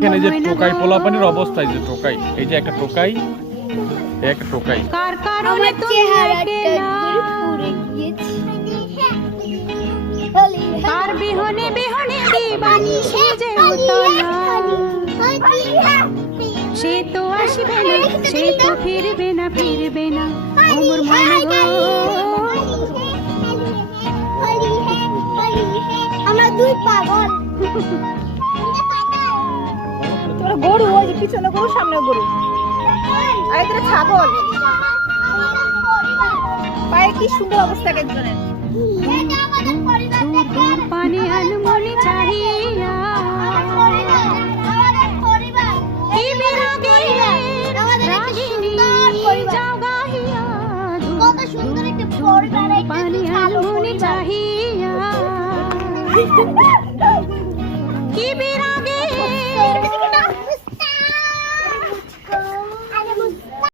এখানে যে টোকাই পোলাপানির অবস্থা, যে টোকাই, এই যে একটা টোকাই, একটা টোকাই। কার কারণে কার বিহনে বিহনে দিবানি সেজে উতলা, সে তো আসবে না, সে তো ফিরবে না, ফিরবে না ওমর মন গো। আমরা দুই পাগল। তোমরা গরু, ওই যে পিছনে গরু, সামনে গরু, আর এখানে ছাগল। পায়ে কি সুন্দর অবস্থা একজনের। দূর দূর পানি আনমনি চাহিয়া, কি বিরাগে রাগিনী যাও গাহিয়া, কত সুন্দর একটা পরিবার, পানি আনমনি চাহিয়া।